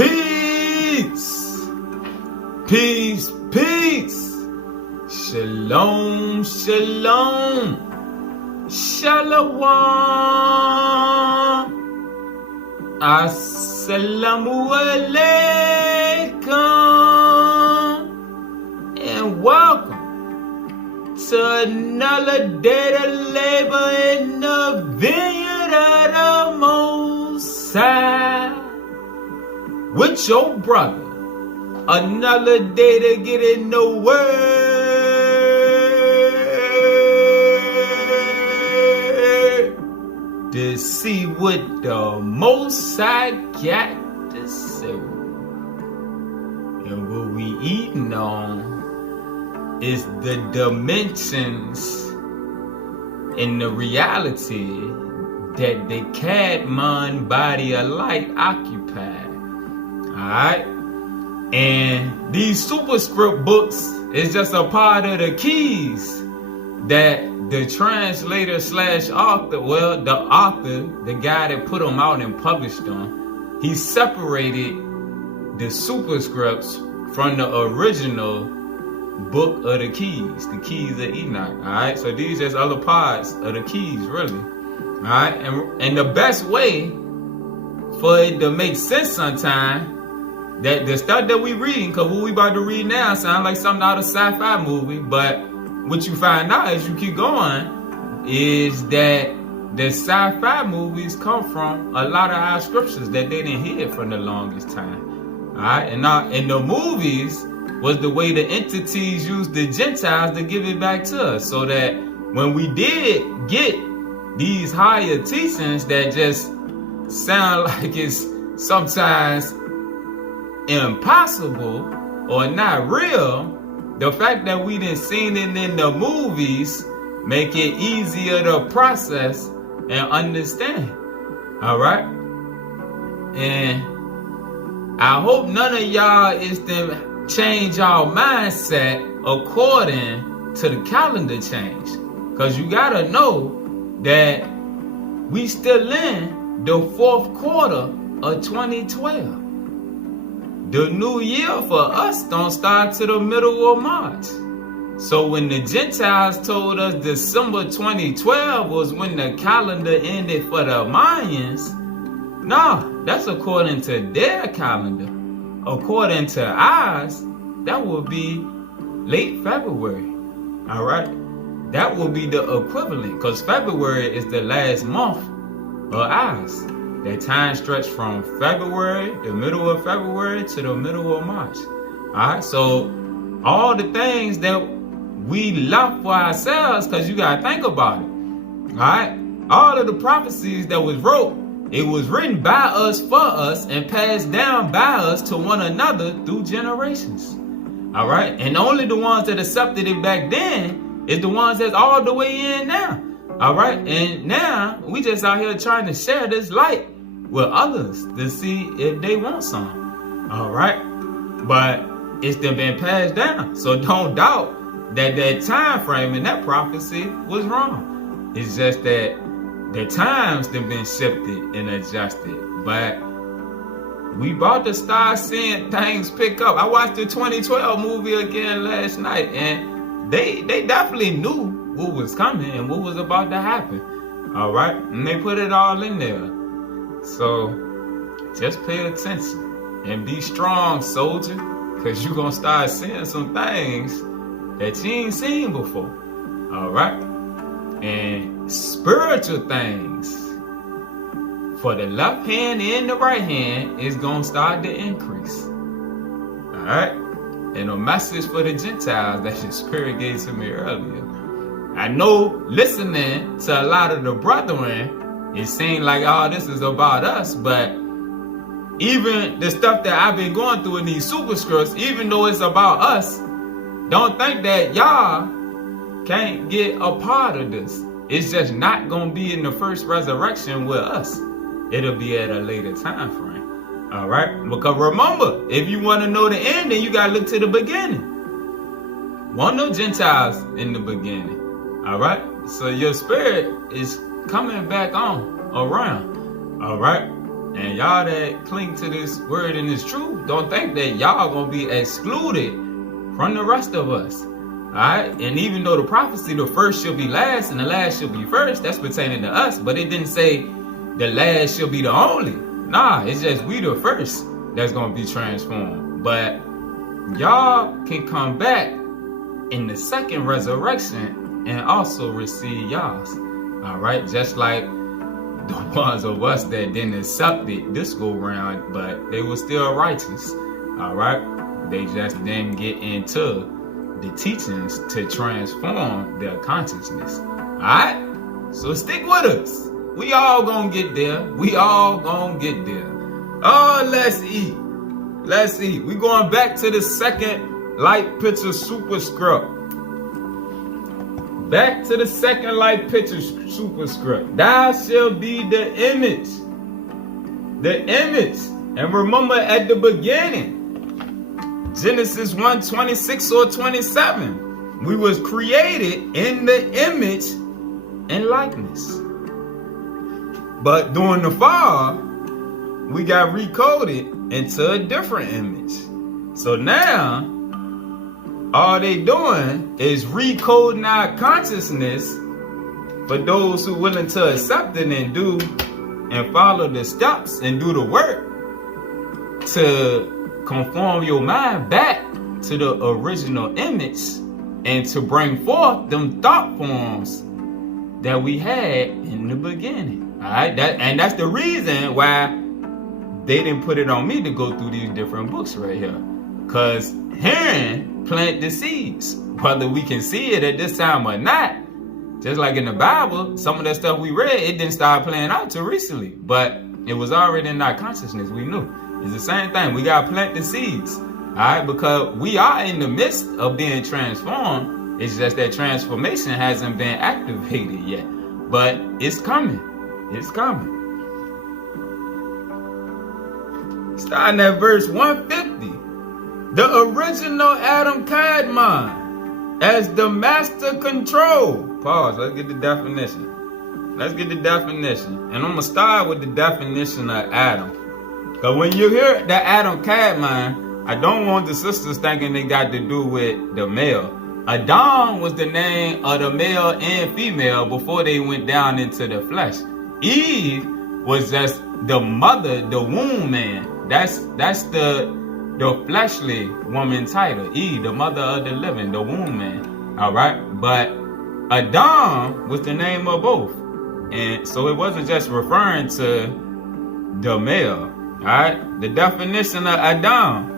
Peace. Peace, peace. Shalom, shalom. Shalom. Assalamu alaikum. And welcome to another day to labor in the vineyard of the Most High. With your brother, another day to get in the word to see what the Most High got to say. And what we eating on is the dimensions and the reality that the Cadmon body of light occupies. Alright? And these superscript books is just a part of the keys that the translator / author, well, the author, the guy that put them out and published them, he separated the superscripts from the original book of the keys of Enoch. Alright? So these are other parts of the keys, really. Alright? And the best way for it to make sense sometime, that the stuff that we reading, because what we about to read now sounds like something out of a sci-fi movie, but what you find out as you keep going is that the sci-fi movies come from a lot of our scriptures that they didn't hear for the longest time. Alright, and the movies was the way the entities used the Gentiles to give it back to us, so that when we did get these higher teachings that just sound like it's sometimes impossible or not real, the fact that we didn't seen it in the movies make it easier to process and understand. Alright? And I hope none of y'all is to change y'all mindset according to the calendar change. Because you gotta know that we still in the 4th quarter of 2012. The new year for us don't start to the middle of March. So when the Gentiles told us December 2012 was when the calendar ended for the Mayans, no, that's according to their calendar. According to ours, that will be late February. All right? That will be the equivalent, because February is the last month of ours. That time stretch from February, the middle of February, to the middle of March. Alright, so all the things that we left for ourselves, because you gotta think about it. Alright, all of the prophecies that was wrote, it was written by us, for us, and passed down by us to one another through generations. Alright, and only the ones that accepted it back then is the ones that's all the way in now. Alright, and now we just out here trying to share this light with others to see if they want some. Alright, but it's been passed down. So don't doubt that that time frame and that prophecy was wrong. It's just that the times have been shifted and adjusted. But we about to start seeing things pick up. I watched the 2012 movie again last night, and they definitely knew what was coming and what was about to happen. Alright? And they put it all in there. So just pay attention and be strong, soldier, because you're going to start seeing some things that you ain't seen before. Alright? And spiritual things for the left hand and the right hand is going to start to increase. Alright? And a message for the Gentiles that your spirit gave to me earlier. I know listening to a lot of the brethren, it seemed like, oh, this is about us. But even the stuff that I've been going through in these superscripts, even though it's about us, don't think that y'all can't get a part of this. It's just not going to be in the first resurrection with us. It'll be at a later time frame. All right? Because remember, if you want to know the end, then you got to look to the beginning. Won't no Gentiles in the beginning. All right? So your spirit is coming back on around. All right? And y'all that cling to this word and this truth, don't think that y'all gonna be excluded from the rest of us. Alright? And even though the prophecy, the first shall be last and the last shall be first, that's pertaining to us, but it didn't say the last shall be the only. Nah, it's just we the first that's gonna be transformed. But y'all can come back in the second resurrection and also receive y'all's. Alright? Just like the ones of us that didn't accept it this go round, but they were still righteous. Alright? They just didn't get into the teachings to transform their consciousness. Alright? So stick with us. We all gonna get there. We all gonna get there. Oh, let's eat. Let's eat. We going back to the second light picture superscript. Back to the second light picture superscript. Thou shalt be the image. The image. And remember at the beginning, Genesis 1:26 or 27, we was created in the image and likeness. But during the fall, we got recoded into a different image. So now, all they doing is recoding our consciousness for those who willing to accept it and do and follow the steps and do the work to conform your mind back to the original image and to bring forth them thought forms that we had in the beginning. Alright, and that's the reason why they didn't put it on me to go through these different books right here. Cause hearing plant the seeds. Whether we can see it at this time or not, just like in the Bible, some of that stuff we read, it didn't start playing out till recently. But it was already in our consciousness, we knew. It's the same thing. We gotta plant the seeds. Alright, because we are in the midst of being transformed. It's just that transformation hasn't been activated yet. But it's coming. It's coming. Starting at verse 150. The original Adam Kadmon as the master control. Pause. Let's get the definition. Let's get the definition. And I'm going to start with the definition of Adam. Because when you hear the Adam Kadmon, I don't want the sisters thinking they got to do with the male. Adam was the name of the male and female before they went down into the flesh. Eve was just the mother, the womb man. That's the fleshly woman title. Eve, the mother of the living, the womb man. Alright? But Adam was the name of both. And so it wasn't just referring to the male. Alright? The definition of Adam.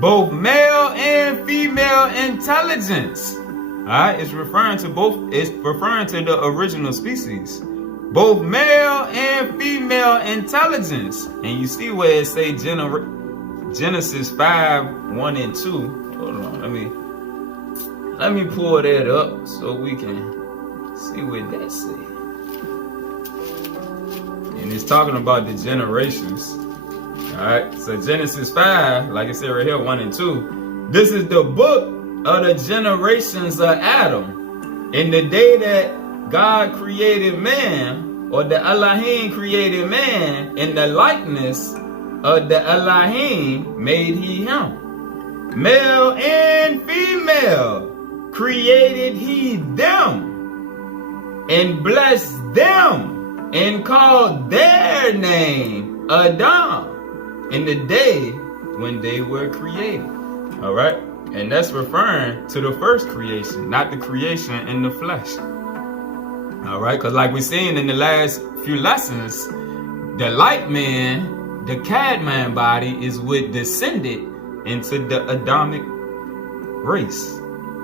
Both male and female intelligence. Alright? It's referring to both. It's referring to the original species. Both male and female intelligence. And you see where it say Genesis 5:1 and 2. Hold on, let me pull that up so we can see what that say. And it's talking about the generations. Alright, so Genesis 5, like I said right here, 1 and 2. This is the book of the generations of Adam. In the day that God created man, or the Elohim created man, in the likeness of the Elohim made he him. Male and female created he them, and blessed them, and called their name Adam, in the day when they were created. Alright? And that's referring to the first creation, not the creation in the flesh. Alright? Because like we've seen in the last few lessons, the light man, the Kadmon body, is what descended into the Adamic race.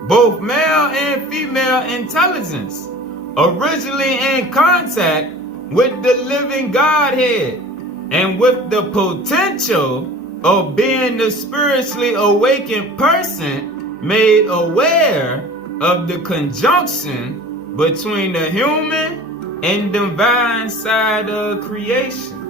Both male and female intelligence, originally in contact with the living Godhead, and with the potential of being the spiritually awakened person made aware of the conjunction between the human and divine side of creation.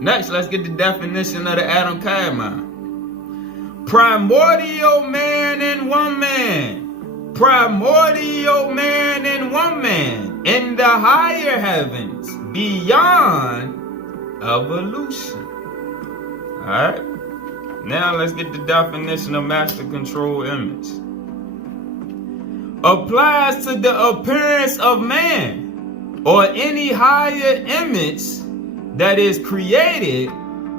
Next, let's get the definition of the Adam Kadmon. Primordial man and woman. Primordial man and woman in the higher heavens beyond evolution. Alright? Now let's get the definition of master control image. Applies to the appearance of man or any higher image that is created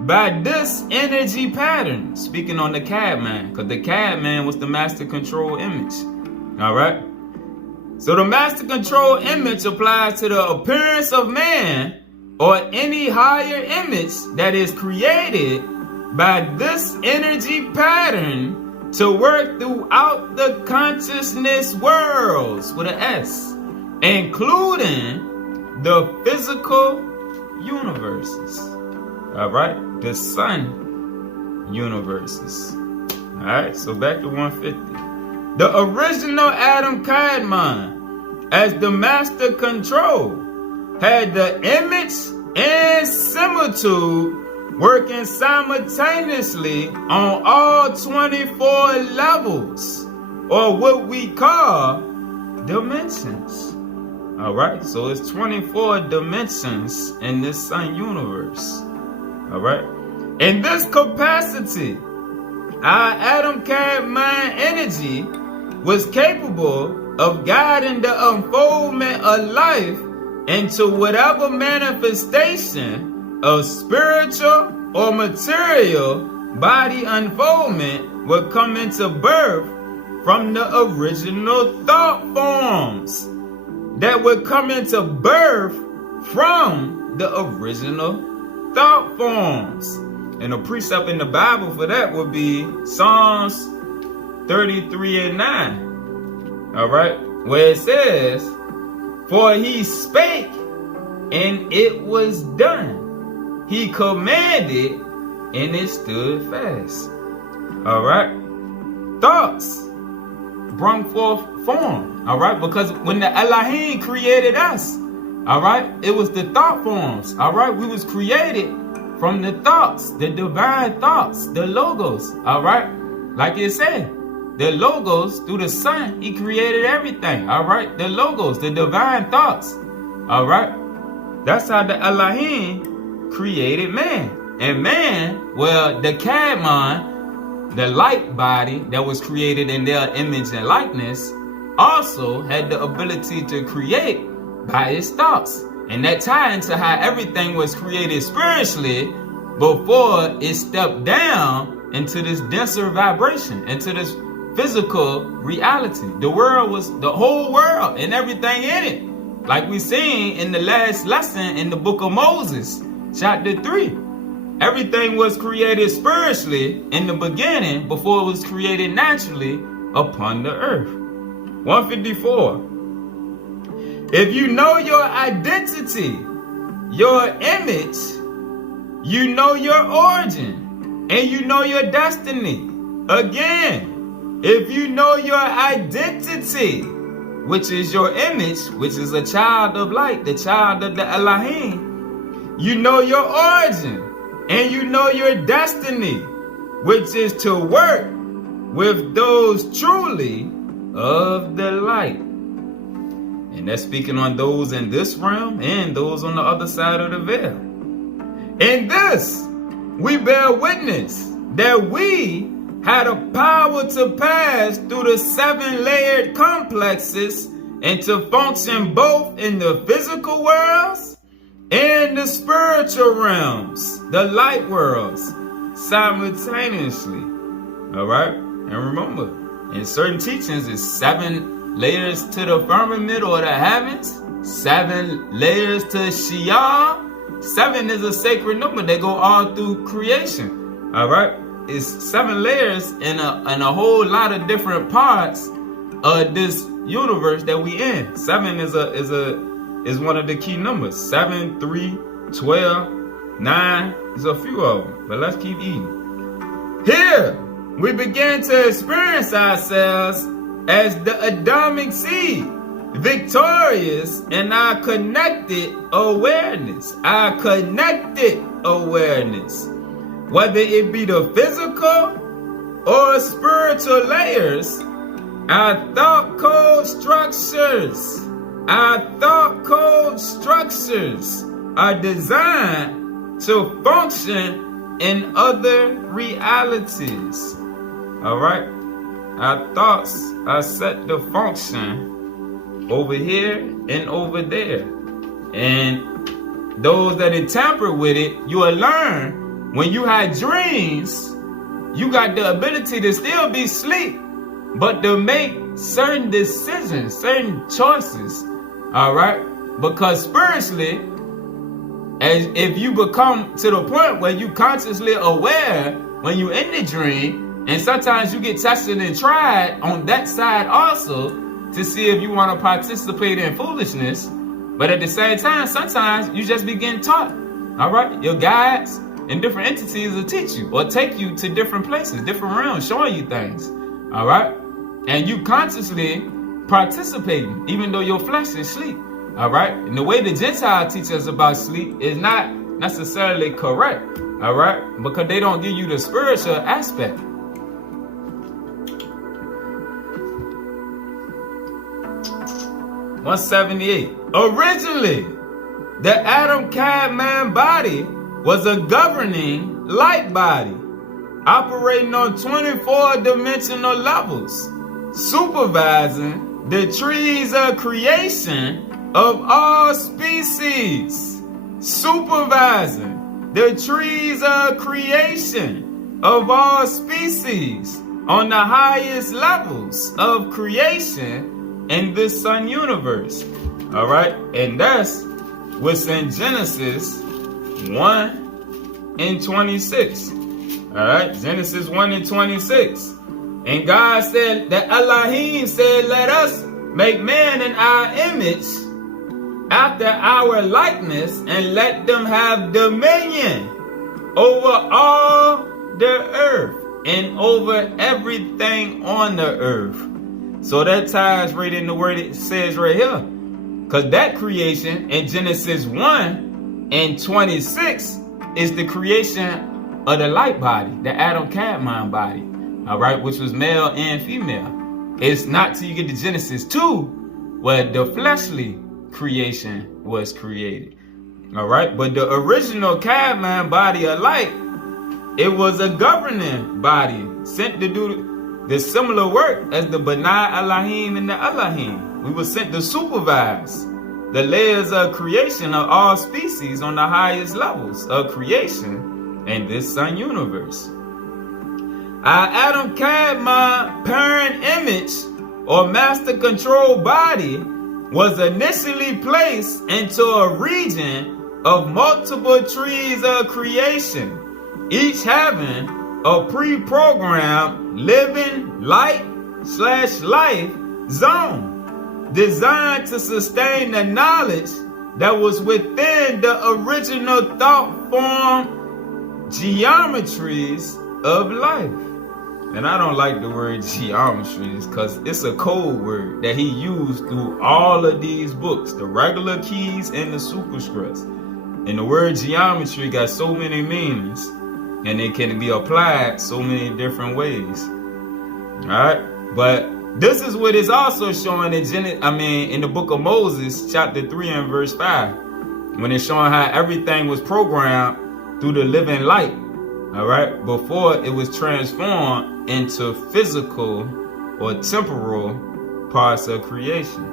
by this energy pattern. Speaking on the Cadman, because the Cadman was the master control image. Alright? So the master control image applies to the appearance of man or any higher image that is created by this energy pattern to work throughout the consciousness worlds with an S, including the physical universes. Alright? The sun universes. Alright, so back to 150. The original Adam Kadmon, as the master control, had the image and similitude working simultaneously on all 24 levels, or what we call dimensions. Alright, so it's 24 dimensions in this sun universe. Alright, in this capacity, our Adam Kadmon energy was capable of guiding the unfoldment of life into whatever manifestation of spiritual or material body unfoldment would come into birth from the original thought forms that would come into birth from the original thought forms. And a precept in the Bible for that would be Psalms 33:9. Alright? Where it says, "For he spake, and it was done. He commanded, and it stood fast." Alright? Thoughts brought forth form. Alright? Because when the Elohim created us, alright, it was the thought forms. Alright? We was created from the thoughts, the divine thoughts, the logos. Alright? Like it said, the logos, through the sun, he created everything. Alright? The logos, the divine thoughts. Alright? That's how the Elohim created man. And man, well, the Kadmon, the light body that was created in their image and likeness, also had the ability to create by its thoughts. And that ties into how everything was created spiritually before it stepped down into this denser vibration, into this physical reality. The world was the whole world and everything in it. Like we seen in the last lesson in the book of Moses, chapter 3. Everything was created spiritually in the beginning before it was created naturally upon the earth. 154. If you know your identity, your image, you know your origin, and you know your destiny. Again, if you know your identity, which is your image, which is a child of light, the child of the Elohim, you know your origin, and you know your destiny, which is to work with those truly of the light. And that's speaking on those in this realm and those on the other side of the veil. In this, we bear witness that we had a power to pass through the 7 layered complexes and to function both in the physical worlds and the spiritual realms, the light worlds, simultaneously. Alright? And remember, in certain teachings, it's 7 layers to the firmament or the heavens, 7 layers to Shiyah. 7 is a sacred number that go all through creation. Alright? It's 7 layers in a whole lot of different parts of this universe that we in. 7 is one of the key numbers. 7, 3, 12, 9. There's a few of them, but let's keep eating. Here, we begin to experience ourselves as the Adamic seed, victorious in our connected awareness. Our connected awareness. Whether it be the physical or spiritual layers, our thought code structures are designed to function in other realities. All right? Our thoughts are set to function over here and over there. And those that have tampered with it, you will learn when you had dreams, you got the ability to still be asleep, but to make certain decisions, certain choices. All right? Because spiritually, as if you become to the point where you consciously aware when you in the dream, and sometimes you get tested and tried on that side also to see if you want to participate in foolishness. But at the same time, sometimes you just begin taught. All right? Your guides and different entities will teach you or take you to different places, different realms, showing you things. All right? And you consciously participating, even though your flesh is asleep. All right? And the way the Gentile teach us about sleep is not necessarily correct. All right? Because they don't give you the spiritual aspect. 178. Originally, the Adam Cadman body was a governing light body, operating on 24-dimensional levels, supervising the trees of creation of all species. Supervising the trees of creation of all species on the highest levels of creation in this sun universe. All right? And that's what's in Genesis 1 and 26. All right? Genesis 1 and 26. And God said, that Elohim said, let us make man in our image, after our likeness, and let them have dominion over all the earth and over everything on the earth. So that ties right in the word it says right here. Because that creation in Genesis 1 and 26 is the creation of the light body, the Adam Cadman body. All right, which was male and female. It's not till you get to Genesis 2 where the fleshly creation was created. All right, but the original Cadman body of light, it was a governing body sent to do the similar work as the Benai Elohim and the Elohim. We were sent to supervise the layers of creation of all species on the highest levels of creation in this sun universe. Our Adam Cadman parent image or master control body was initially placed into a region of multiple trees of creation, each having a pre-programmed living light/life zone designed to sustain the knowledge that was within the original thought form geometries of life. And I don't like the word geometries because it's a code word that he used through all of these books, the regular keys and the superscripts. And the word geometry got so many meanings, and it can be applied so many different ways. All right, but this is what is also showing in the book of Moses, chapter 3 and verse 5, when it's showing how everything was programmed through the living light. All right, before it was transformed into physical or temporal parts of creation.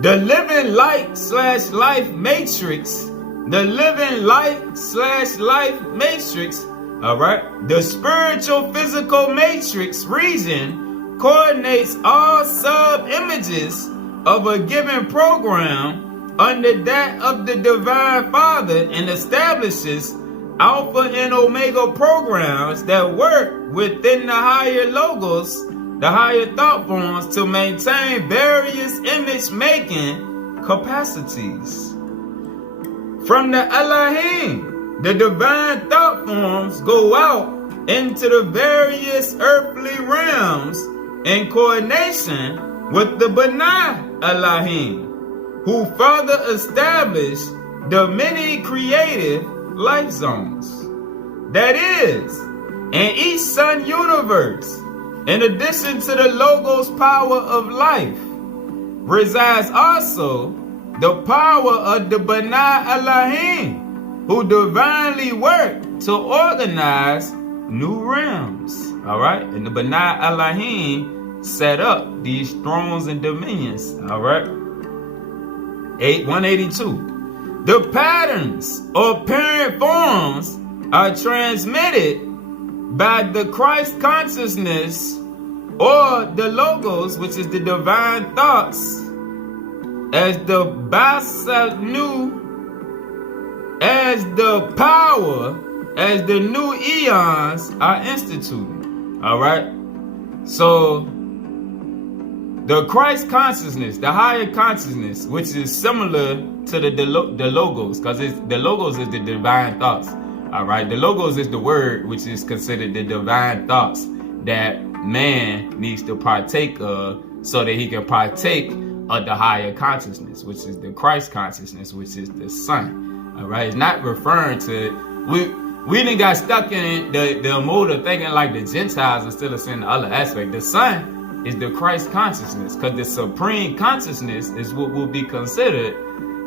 The living light/life matrix. The living light/life matrix, all right, the spiritual physical matrix region coordinates all sub-images of a given program under that of the Divine Father and establishes Alpha and Omega programs that work within the higher logos, the higher thought forms, to maintain various image-making capacities. From the Elohim, the divine thought forms go out into the various earthly realms in coordination with the Benai Elohim, who further establish the many creative life zones. That is, in each sun universe, in addition to the Logos power of life, resides also the power of the Benai Elohim, who divinely work to organize new realms. All right, and the Benai Elohim set up these thrones and dominions. All right, 182. The patterns or parent forms are transmitted by the Christ consciousness or the logos, which is the divine thoughts, as the Basanu, as the power, as the new eons are instituted. All right. So the Christ consciousness, the higher consciousness, which is similar to the logos, because the logos is the divine thoughts. All right. The logos is the word, which is considered the divine thoughts that man needs to partake of, so that he can partake of the higher consciousness, which is the Christ consciousness, which is the Son. All right. It's not referring to we didn't got stuck in the mode of thinking like the Gentiles instead of saying the other aspect. The Son is the Christ consciousness, because the supreme consciousness is what will be considered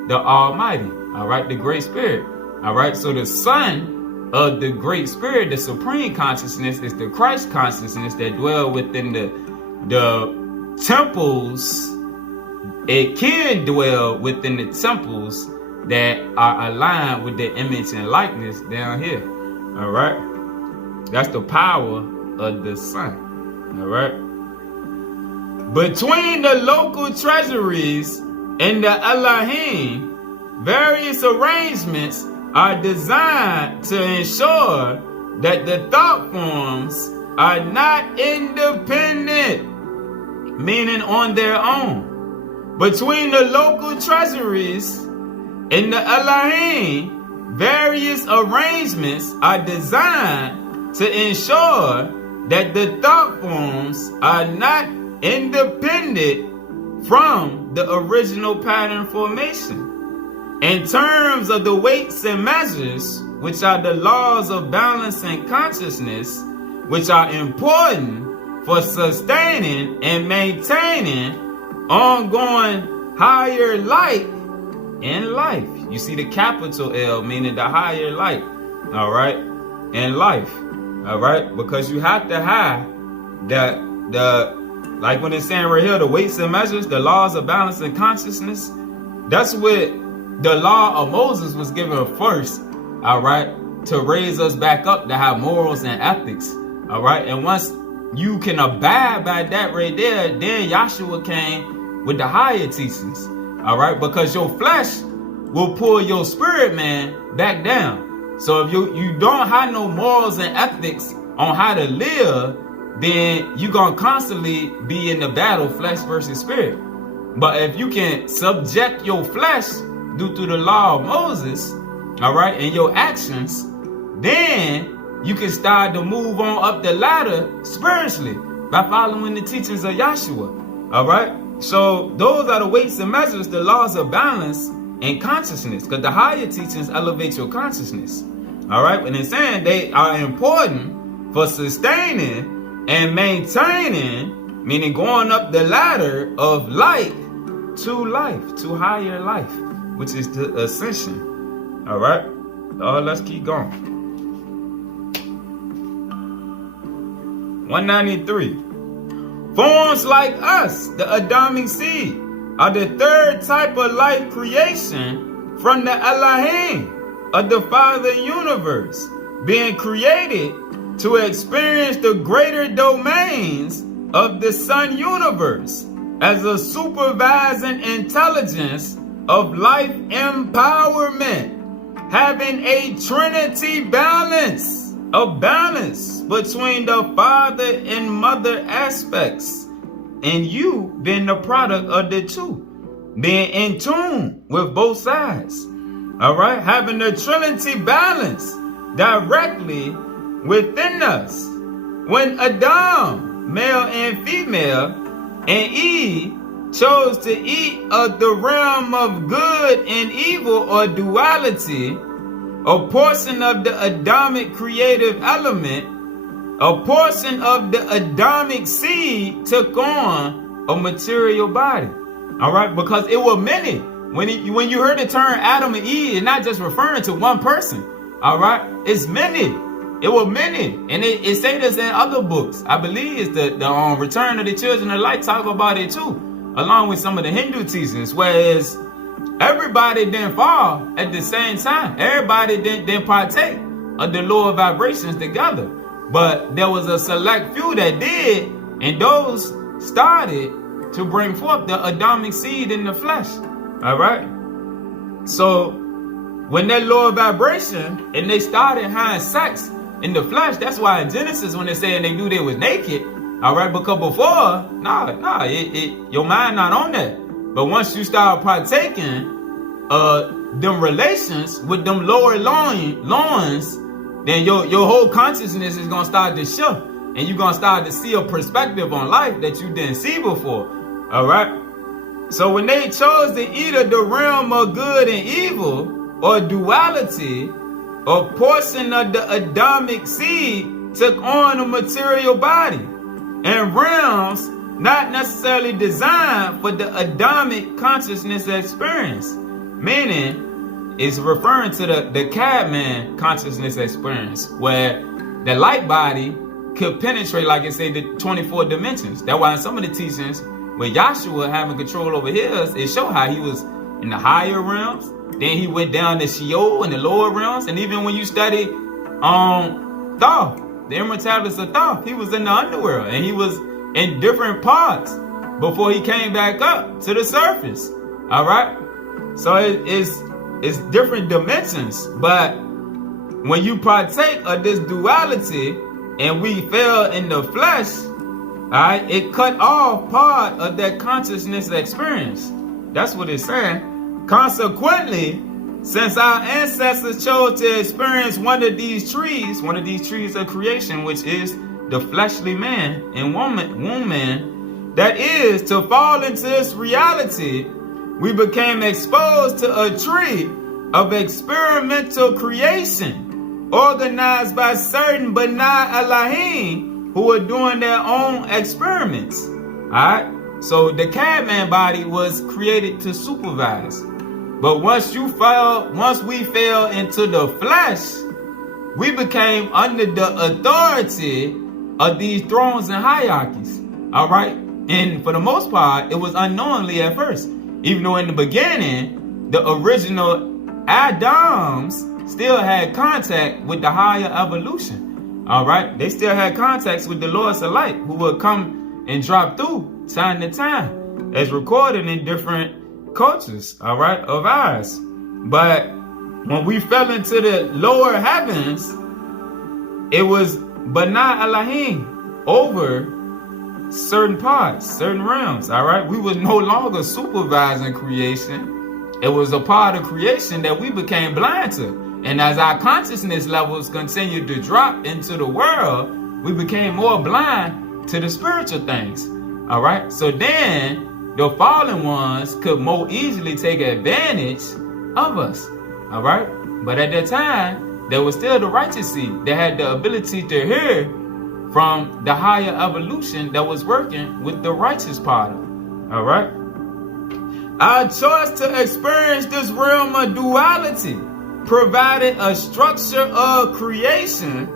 the Almighty. All right, the Great Spirit. All right, so the Son of the Great Spirit, the supreme consciousness, is the Christ consciousness that dwell within the temples. It can dwell within the temples that are aligned with the image and likeness down here. All right, that's the power of the Son. All right, between the local treasuries and the Elohim, various arrangements are designed to ensure that the thought forms are not independent, meaning on their own. Between the local treasuries in the Elohim, various arrangements are designed to ensure that the thought forms are not independent from the original pattern formation. In terms of the weights and measures, which are the laws of balance and consciousness, which are important for sustaining and maintaining ongoing higher light in life. You see the capital L, meaning the higher light, all right, in life, all right, because you have to have like when it's saying right here, the weights and measures, the laws of balance and consciousness. That's what the law of Moses was given first, all right, to raise us back up to have morals and ethics, all right. And once you can abide by that right there, then Yahshua came with the higher teachings. All right, because your flesh will pull your spirit man back down. So if you don't have no morals and ethics on how to live, then you're going to constantly be in the battle, flesh versus spirit. But if you can subject your flesh due to the law of Moses, all right, and your actions, then you can start to move on up the ladder spiritually by following the teachings of Yahshua. All right. So those are the weights and measures, the laws of balance and consciousness, because the higher teachings elevate your consciousness. All right, and it's saying they are important for sustaining and maintaining, meaning going up the ladder of light to life, to higher life, which is the ascension. All right, let's keep going. 193. Forms like us, the Adamic seed, are the third type of life creation from the Elohim of the Father universe, being created to experience the greater domains of the Sun universe as a supervising intelligence of life empowerment, having a trinity balance. A balance between the father and mother aspects, and you being the product of the two, being in tune with both sides. All right, having the trinity balance directly within us. When Adam, male and female, and Eve chose to eat of the realm of good and evil or duality, a portion of the Adamic creative element, a portion of the Adamic seed took on a material body. All right, because it were many when you heard the term Adam and Eve, it's not just referring to one person. All right, it's many. It were many, and it say this in other books. I believe it's the Return of the Children of Light talk about it too, along with some of the Hindu teachings. Whereas everybody didn't fall at the same time. Everybody didn't partake of the lower vibrations together. But there was a select few that did, and those started to bring forth the Adamic seed in the flesh. All right. So when that lower vibration and they started having sex in the flesh, that's why in Genesis when they say they knew they was naked, all right, because before, your mind not on that. But once you start partaking them relations with them lower loins, then your whole consciousness is gonna start to shift, and you're gonna start to see a perspective on life that you didn't see before. All right. So when they chose to eat of the realm of good and evil, or duality, a portion of the Adamic seed took on a material body and realms not necessarily designed for the Adamic consciousness experience. Meaning, it's referring to the Cadman consciousness experience, where the light body could penetrate, like it said, the 24 dimensions. That's why in some of the teachings, with Yahshua having control over his, it showed how he was in the higher realms. Then he went down to Sheol in the lower realms. And even when you study Thoth, the Emerald Tablets of Thoth, he was in the underworld. And he was in different parts before he came back up to the surface. All right? So it's different dimensions. But when you partake of this duality and we fell in the flesh, all right, it cut off part of that consciousness experience. That's what it's saying. Consequently, since our ancestors chose to experience one of these trees of creation, which is the fleshly man and womb man, that is to fall into this reality, we became exposed to a tree of experimental creation, organized by certain B'nai Elohim who were doing their own experiments. All right. So the Cadman body was created to supervise. But once we fell into the flesh, we became under the authority of these thrones and hierarchies. All right. And for the most part, it was unknowingly at first. Even though in the beginning, the original Adams still had contact with the higher evolution. All right. They still had contacts with the Lords of Light, who would come and drop through time to time, as recorded in different cultures, all right, of ours. But when we fell into the lower heavens, it was B'nai Elohim over certain parts, certain realms, all right? We were no longer supervising creation. It was a part of creation that we became blind to. And as our consciousness levels continued to drop into the world, we became more blind to the spiritual things. All right. So then the fallen ones could more easily take advantage of us. All right. But at that time, there was still the righteous seed that had the ability to hear from the higher evolution that was working with the righteous part of it. All right. Our choice to experience this realm of duality provided a structure of creation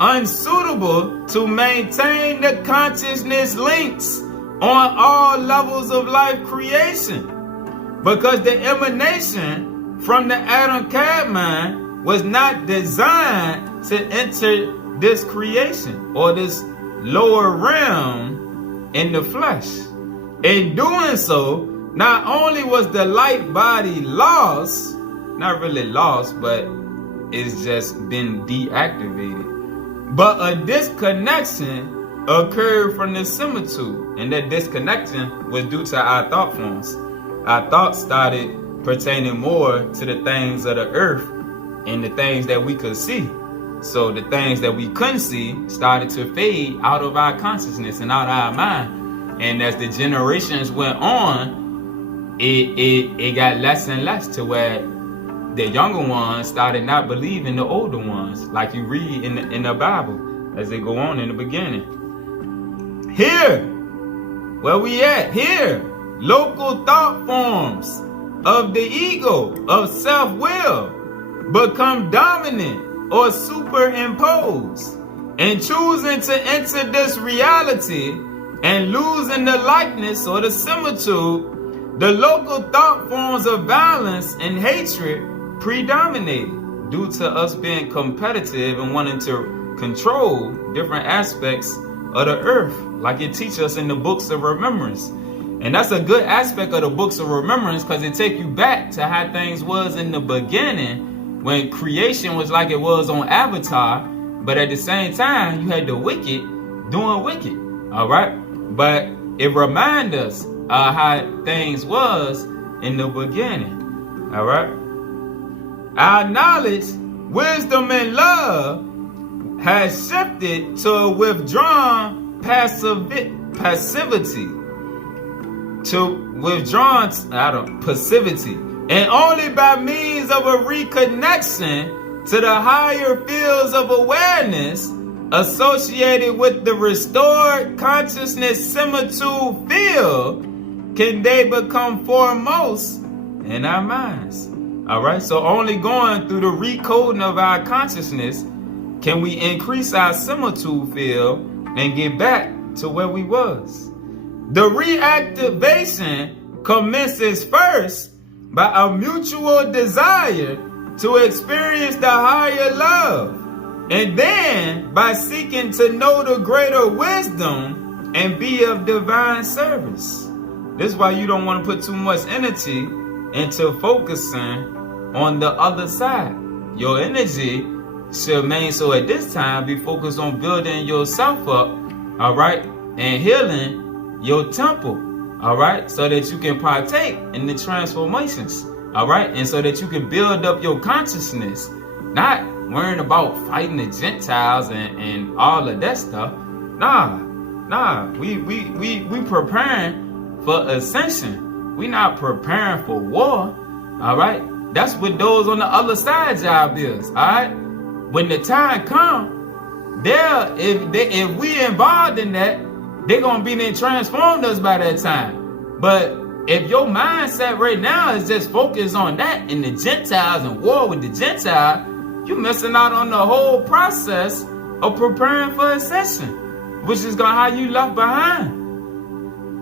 unsuitable to maintain the consciousness links on all levels of life creation, because the emanation from the Adam Cadman was not designed to enter this creation or this lower realm in the flesh. In doing so, not only was the light body lost, not really lost, but it's just been deactivated, but a disconnection occurred from the similitude, and that disconnection was due to our thought forms. Our thoughts started pertaining more to the things of the earth and the things that we could see. So the things that we couldn't see started to fade out of our consciousness and out of our mind. And as the generations went on, it got less and less, to where the younger ones started not believing the older ones, like you read in the Bible as they go on in the beginning. Here, where we at? Here, local thought forms of the ego, of self-will, become dominant or superimposed, and choosing to enter this reality and losing the likeness or the similitude, the local thought forms of violence and hatred predominated due to us being competitive and wanting to control different aspects of the earth, like it teaches us in the books of remembrance. And that's a good aspect of the books of remembrance, because it take you back to how things was in the beginning, when creation was like it was on Avatar, but at the same time you had the wicked doing wicked. All right, but it reminds us how things was in the beginning. All right, our knowledge, wisdom, and love has shifted to a withdrawn passivity, passivity, and only by means of a reconnection to the higher fields of awareness associated with the restored consciousness similitude field can they become foremost in our minds. All right, so only going through the recoding of our consciousness can we increase our similitude field and get back to where we was. The reactivation commences first by a mutual desire to experience the higher love, and then by seeking to know the greater wisdom and be of divine service. This is why you don't want to put too much energy into focusing on the other side. Your energy should mainly so at this time be focused on building yourself up, all right, and healing your temple, all right, so that you can partake in the transformations, all right, and so that you can build up your consciousness, not worrying about fighting the Gentiles and all of that stuff. We preparing for ascension. We not preparing for war, all right. That's what those on the other side job is, all right. When the time comes, if we involved in that, they're gonna be then transformed us by that time. But if your mindset right now is just focused on that and the Gentiles and war with the Gentile, you're missing out on the whole process of preparing for ascension, which is gonna have you left behind.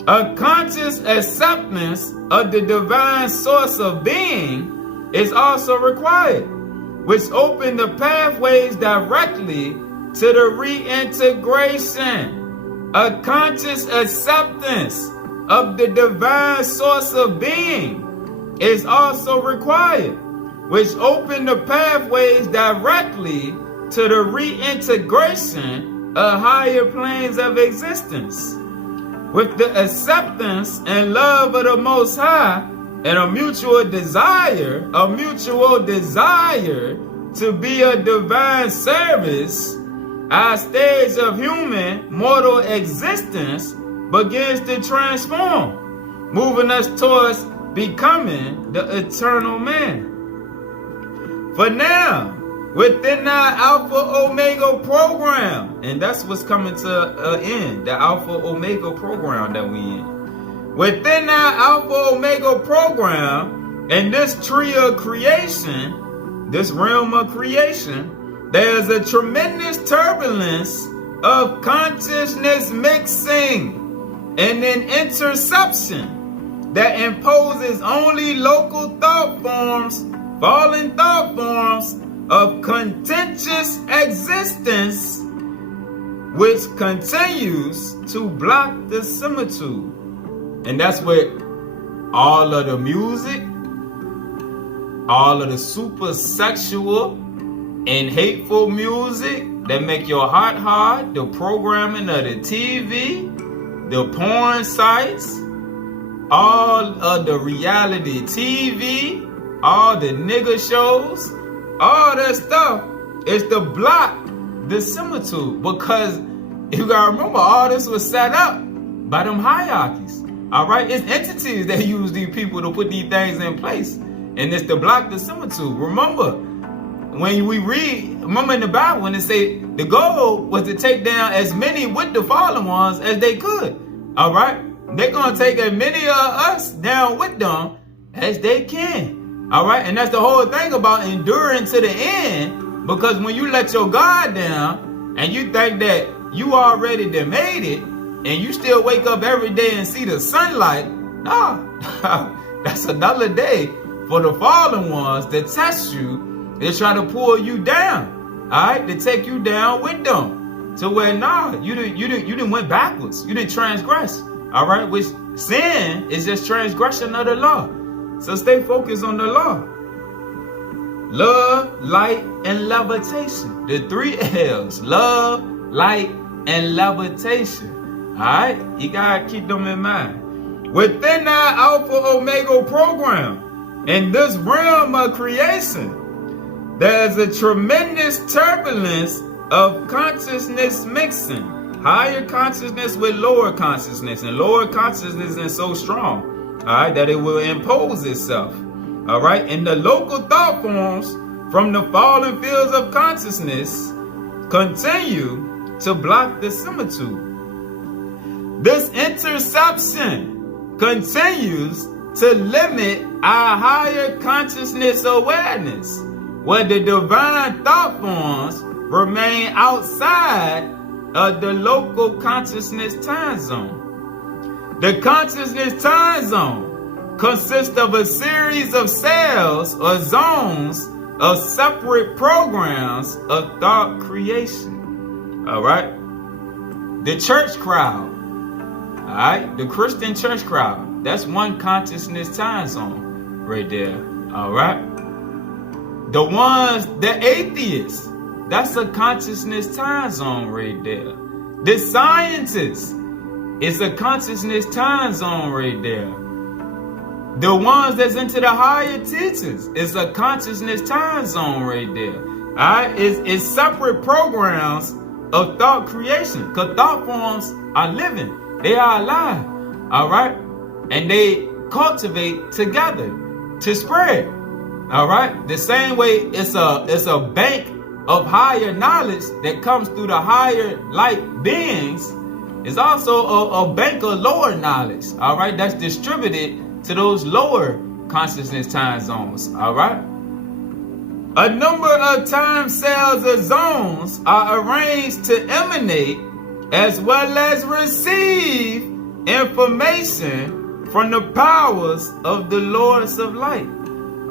A conscious acceptance of the divine source of being is also required, which open the pathways directly to the reintegration. A conscious acceptance of the divine source of being is also required, which open the pathways directly to the reintegration of higher planes of existence. With the acceptance and love of the Most High, and a mutual desire to be a divine service, our stage of human mortal existence begins to transform, moving us towards becoming the eternal man. For now, within our Alpha Omega program, and that's what's coming to an end, the Alpha Omega program that we in. Within our Alpha Omega program, and this tree of creation, this realm of creation, there's a tremendous turbulence of consciousness mixing and an interception that imposes only local thought forms, fallen thought forms of contentious existence, which continues to block the similitude. And that's where all of the music, all of the super sexual and hateful music that make your heart hard, the programming of the TV, the porn sites, all of the reality TV, all the nigga shows, all that stuff is to block the similitude. Because you gotta remember, all this was set up by them hierarchies. All right, it's entities that use these people to put these things in place, and it's to block the similitude. Remember, when we read, remember in the Bible when it say the goal was to take down as many with the fallen ones as they could. All right, they're gonna take as many of us down with them as they can. All right. And that's the whole thing about enduring to the end, because when you let your guard down and you think that you already done made it and you still wake up every day and see the sunlight, nah, that's another day for the fallen ones to test you. They try to pull you down, all right, to take you down with them. To where, nah, you didn't went backwards. You didn't transgress, all right, which sin is just transgression of the law. So stay focused on the law. Love, light, and levitation. The 3 L's. Love, light, and levitation. All right? You got to keep them in mind. Within our Alpha Omega program, in this realm of creation, there's a tremendous turbulence of consciousness mixing. Higher consciousness with lower consciousness. And lower consciousness is so strong, all right, that it will impose itself. All right, and the local thought forms from the fallen fields of consciousness continue to block the similitude. This interception continues to limit our higher consciousness awareness, where the divine thought forms remain outside of the local consciousness time zone. The consciousness time zone consists of a series of cells or zones of separate programs of thought creation. All right? The church crowd. All right? The Christian church crowd. That's one consciousness time zone right there. All right? The atheists. That's a consciousness time zone right there. The scientists is a consciousness time zone right there. The ones that's into the higher teachings is a consciousness time zone right there. All right, it's separate programs of thought creation, because thought forms are living, they are alive. All right, and they cultivate together to spread. All right, the same way it's a bank of higher knowledge that comes through the higher light beings. Is also a bank of lower knowledge. All right, that's distributed to those lower consciousness time zones. All right. A number of time cells or zones are arranged to emanate as well as receive information from the powers of the Lords of Light.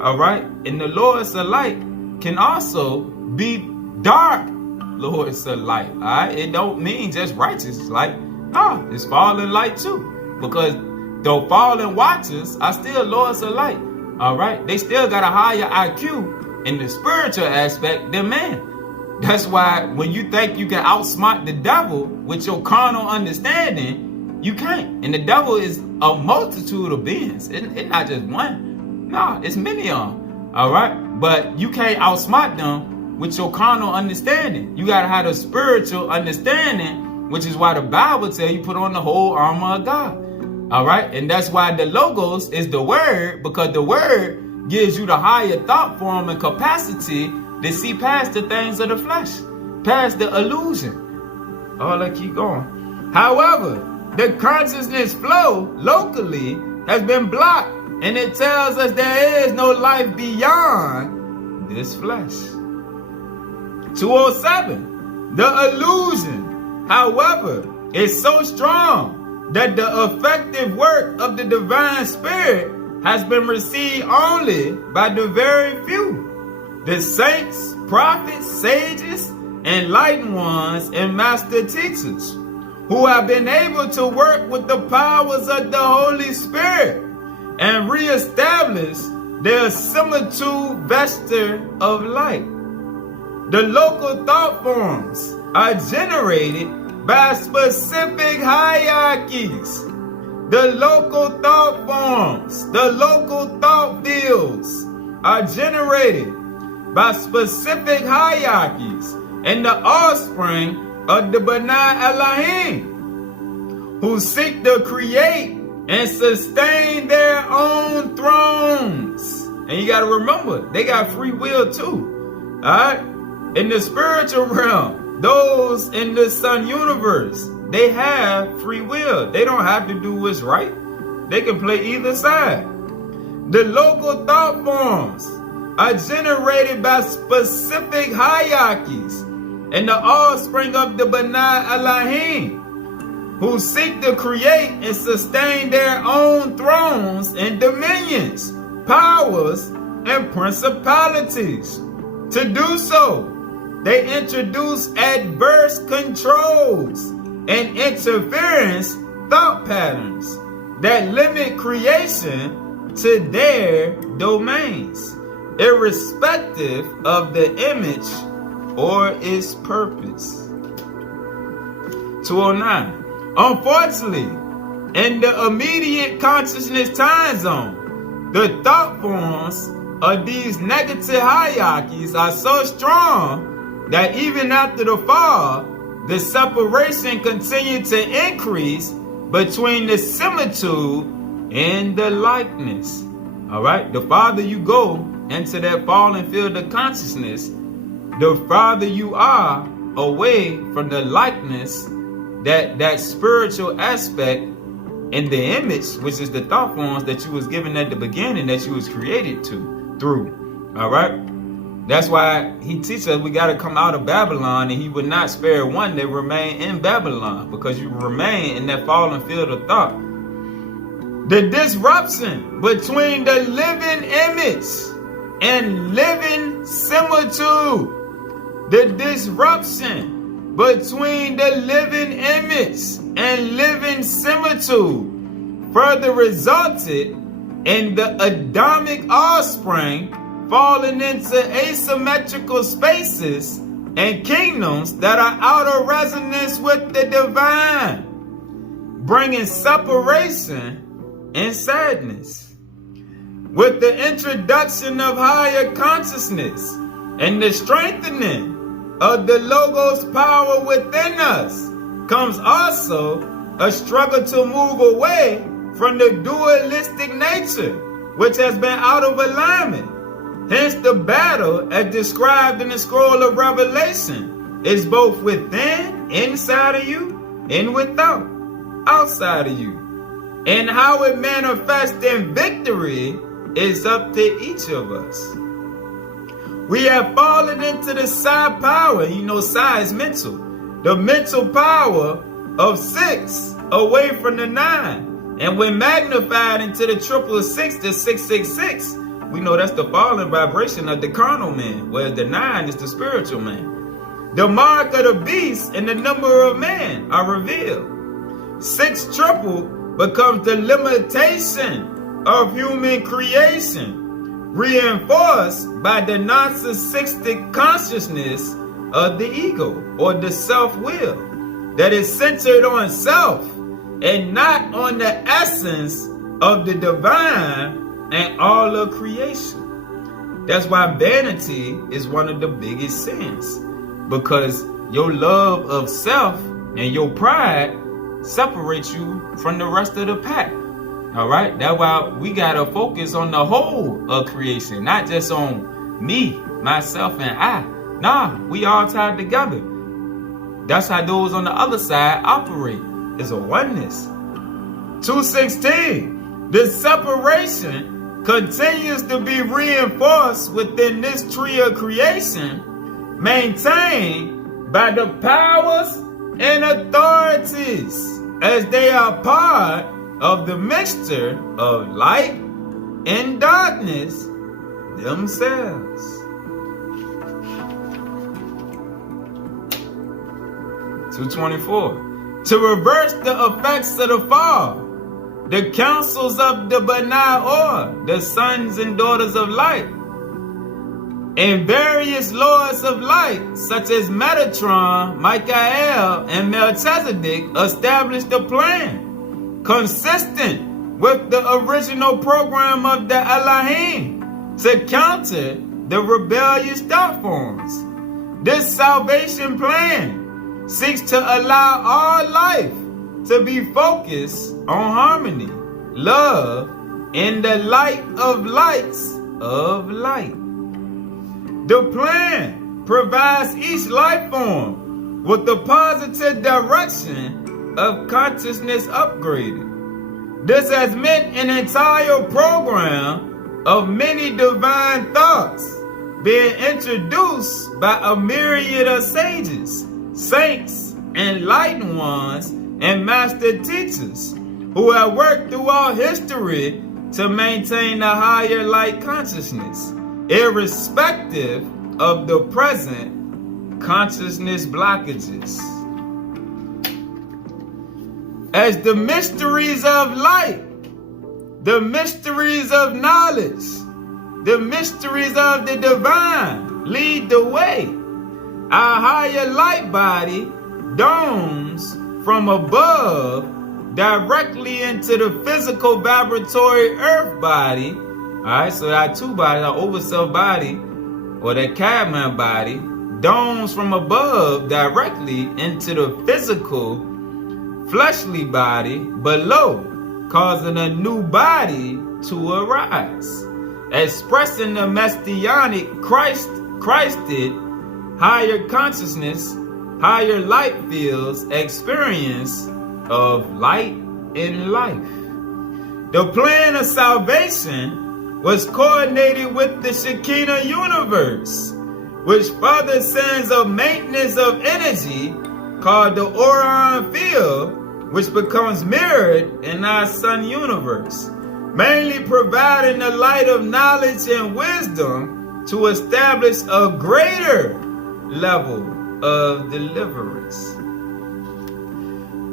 All right. And the Lords of Light can also be dark Lords of Light. All right. It don't mean just righteous light. No, it's fallen light too. Because the fallen watchers are still Lords of Light. All right. They still got a higher IQ in the spiritual aspect than man. That's why when you think you can outsmart the devil with your carnal understanding, you can't. And the devil is a multitude of beings. It's not just one. No, it's many of them. All right. But you can't outsmart them with your carnal understanding. You got to have a spiritual understanding, which is why the Bible tells you put on the whole armor of God. All right. And that's why the logos is the word, because the word gives you the higher thought form and capacity to see past the things of the flesh, past the illusion. Oh, let's keep going. However, the consciousness flow locally has been blocked, and it tells us there is no life beyond this flesh. 207. The illusion, however, is so strong that the effective work of the divine spirit has been received only by the very few. The saints, prophets, sages, enlightened ones, and master teachers who have been able to work with the powers of the Holy Spirit and reestablish their similitude vesture of light. The local thought forms are generated by specific hierarchies. The local thought forms, the local thought fields are generated by specific hierarchies and the offspring of the B'nai Elohim, who seek to create and sustain their own thrones. And you got to remember, they got free will too. All right? In the spiritual realm, those in the sun universe, they have free will. They don't have to do what's right. They can play either side. The local thought forms are generated by specific hierarchies and the offspring of the B'nai Elohim, who seek to create and sustain their own thrones and dominions, powers, and principalities. To do so, they introduce adverse controls and interference thought patterns that limit creation to their domains, irrespective of the image or its purpose. 209. Unfortunately, in the immediate consciousness time zone, the thought forms of these negative hierarchies are so strong that even after the fall, the separation continued to increase between the similitude and the likeness. All right, the farther you go into that fallen field of consciousness, the farther you are away from the likeness, that spiritual aspect in the image, which is the thought forms that you was given at the beginning, that you was created through. All right, that's why he teaches us we got to come out of Babylon, and he would not spare one that remain in Babylon, because you remain in that fallen field of thought. The disruption between the living image and living similitude. The disruption between the living image and living similitude further resulted in the Adamic offspring falling into asymmetrical spaces and kingdoms that are out of resonance with the divine, bringing separation and sadness. With the introduction of higher consciousness and the strengthening of the Logos power within us, comes also a struggle to move away from the dualistic nature, which has been out of alignment. Hence the battle, as described in the scroll of Revelation, is both within, inside of you, and without, outside of you. And how it manifests in victory is up to each of us. We have fallen into the psi power. You know, psi is mental. The mental power of 6 away from the 9. And when magnified into the 666, the 666, we know that's the fallen vibration of the carnal man, whereas the 9 is the spiritual man. The mark of the beast and the number of man are revealed. 6 triple becomes the limitation of human creation, reinforced by the narcissistic consciousness of the ego, or the self-will, that is centered on self and not on the essence of the divine and all of creation. That's why vanity is one of the biggest sins, because your love of self and your pride separates you from the rest of the pack. All right, that's why we gotta focus on the whole of creation, not just on me, myself, and I. Nah, we all tied together. That's how those on the other side operate. It's a oneness. 216. The separation continues to be reinforced within this tree of creation, maintained by the powers and authorities, as they are part of the mixture of light and darkness themselves. 224. To reverse the effects of the fall, the councils of the B'nai Or, the sons and daughters of light, and various lords of light, such as Metatron, Michael, and Melchizedek, established a plan consistent with the original program of the Elohim to counter the rebellious thought forms. This salvation plan seeks to allow all life to be focused on harmony, love, and the light of lights of light. The plan provides each life form with the positive direction of consciousness upgraded. This has meant an entire program of many divine thoughts being introduced by a myriad of sages, saints, enlightened ones, and master teachers who have worked throughout history to maintain a higher light consciousness, irrespective of the present consciousness blockages. As the mysteries of light, the mysteries of knowledge, the mysteries of the divine lead the way, our higher light body dawns from above directly into the physical vibratory earth body. Alright, so our two bodies, our overself body, or that Cadman body, dawns from above directly into the physical fleshly body below, causing a new body to arise, expressing the messianic Christed higher consciousness, higher light fields experience of light in life. The plan of salvation was coordinated with the Shekinah universe, which further sends a maintenance of energy called the Orion field, which becomes mirrored in our sun universe, mainly providing the light of knowledge and wisdom to establish a greater level of deliverance.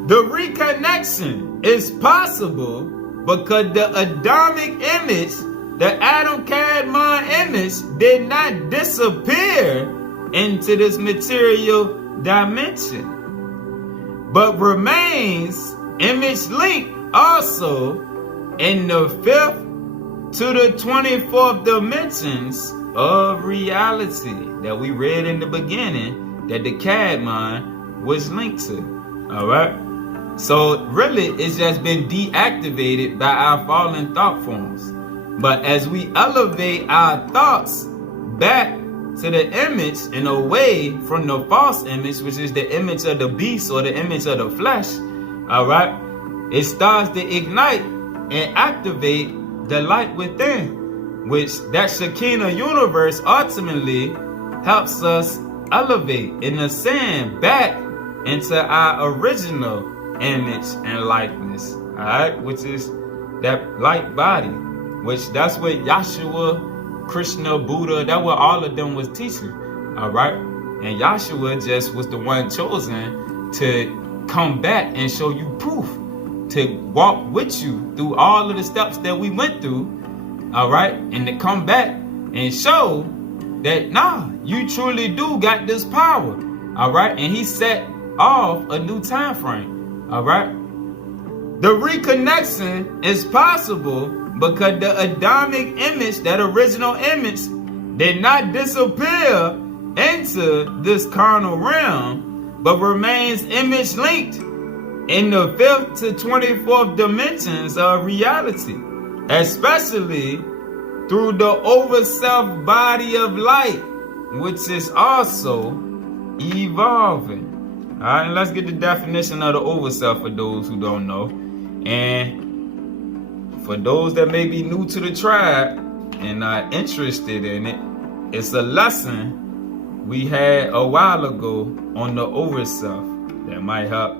The reconnection is possible because the Adamic image, the Adam Kadmon image, did not disappear into this material dimension, but remains image linked also in the 5th to the 24th dimensions of reality that we read in the beginning that the Kadmon was linked to. Alright? So really it's just been deactivated by our fallen thought forms. But as we elevate our thoughts back to the image and away from the false image, which is the image of the beast or the image of the flesh, alright, it starts to ignite and activate the light within, which that Shekinah universe ultimately helps us elevate and ascend back into our original image and likeness, alright, which is that light body, which that's what Yahshua, Krishna, Buddha, that what all of them was teaching, alright? And Yahshua just was the one chosen to come back and show you proof, to walk with you through all of the steps that we went through, alright? And to come back and show that, nah, you truly do got this power, alright? And he set off a new time frame, alright? The reconnection is possible because the Adamic image, that original image, did not disappear into this carnal realm, but remains image linked in the 5th to 24th dimensions of reality, especially through the overself body of light, which is also evolving. All right, and let's get the definition of the overself for those who don't know. And for those that may be new to the tribe and not interested in it, it's a lesson we had a while ago on the overself that might help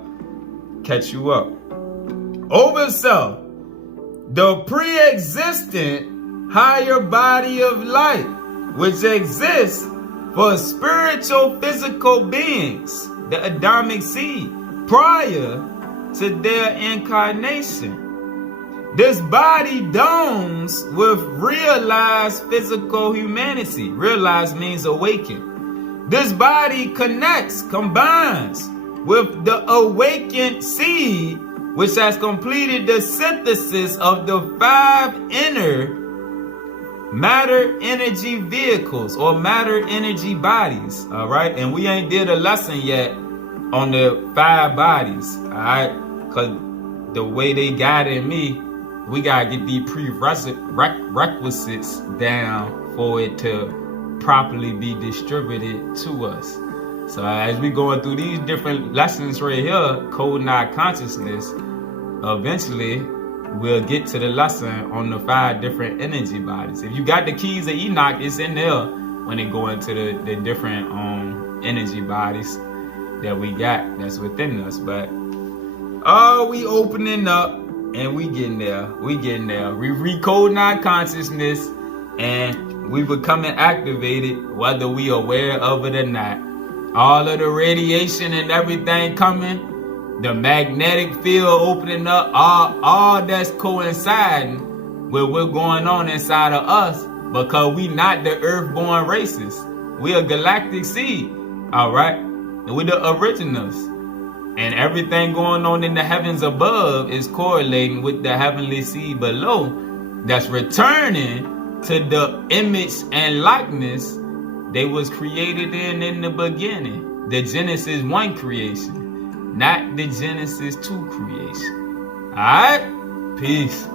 catch you up. Overself, the pre-existent higher body of light, which exists for spiritual physical beings, the Adamic seed, prior to their incarnation. This body dawns with realized physical humanity. Realized means awaken. This body connects, combines with the awakened seed, which has completed the synthesis of the 5 inner matter energy vehicles or matter energy bodies. All right, and we ain't did a lesson yet on the 5 bodies. All right, because the way they guided me, we gotta get these prerequisites down for it to properly be distributed to us. So as we going through these different lessons right here, coding our consciousness, eventually we'll get to the lesson on the 5 different energy bodies. If you got the keys of Enoch, it's in there when they go into the different energy bodies that we got that's within us. But we opening up and we getting there. We recoding our consciousness and we becoming activated whether we aware of it or not. All of the radiation and everything coming, the magnetic field opening up, all that's coinciding with what's going on inside of us, because we not the earth-born races. We a galactic seed, all right? And we the originals. And everything going on in the heavens above is correlating with the heavenly seed below that's returning to the image and likeness they was created in the beginning. The Genesis 1 creation, not the Genesis 2 creation. All right? Peace.